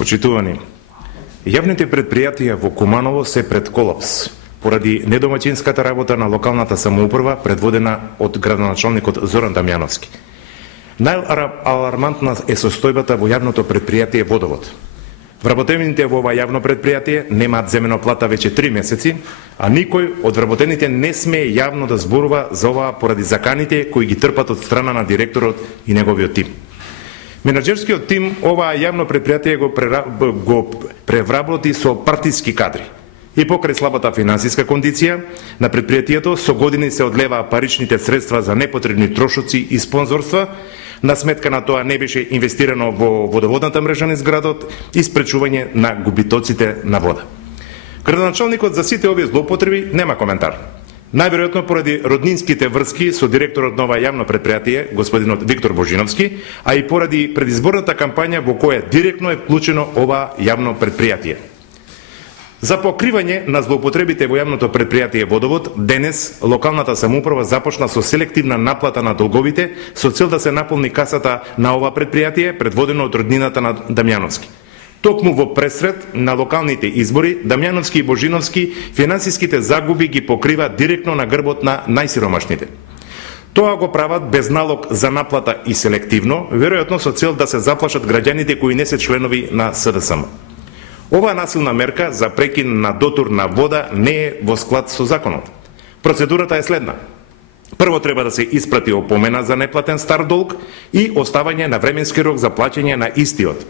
Почитувани, јавните предпријатија во Куманово се пред колапс поради недомаќинската работа на локалната самоуправа предводена од градоначалникот Зоран Дамјановски. Најалармантна е состојбата во јавното предпријатие Водовод. Вработените во ова јавно предпријатие немаат земено плата веќе 3 месеци, а никој од вработените не смее јавно да зборува за ова поради заканите кои ги трпат од страна на директорот и неговиот тим. Менаџерскиот тим оваа јавно предпријатие го превработи со партиски кадри. И покрај слабата финансиска кондиција на предпријатието со години се одлеваа паричните средства за непотребни трошоци и спонзорства, на сметка на тоа не беше инвестирано во водоводната мрежа низ градот и спречување на губитоците на вода. Градоначалникот за сите овие злоупотреби нема коментар. Најверојатно поради роднинските врски со директорот на ова јавно предпријатие, господинот Виктор Божиновски, а и поради предизборната кампања во која директно е вклучено ова јавно предпријатие. За покривање на злоупотребите во јавното предпријатие Водовод, денес локалната самоуправа започна со селективна наплата на долговите со цел да се наполни касата на ова предпријатие предводено од роднината на Дамјановски. Токму во пресред на локалните избори, Дамјановски и Божиновски финансиските загуби ги покрива директно на грбот на најсиромашните. Тоа го прават без налог за наплата и селективно, веројатно со цел да се заплашат граѓаните кои не се членови на СДСМ. Оваа насилна мерка за прекин на дотур на вода не е во склад со законот. Процедурата е следна. Прво треба да се испрати опомена за неплатен стар долг и оставање на временски рок за плаќање на истиот.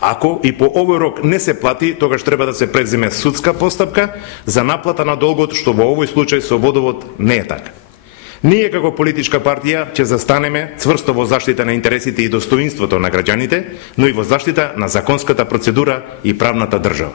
Ако и по овој рок не се плати, тогаш треба да се преземе судска постапка за наплата на долгот, што во овој случај со Водовод не е така. Ние како политичка партија ќе застанеме цврсто во заштита на интересите и достоинството на граѓаните, но и во заштита на законската процедура и правната држава.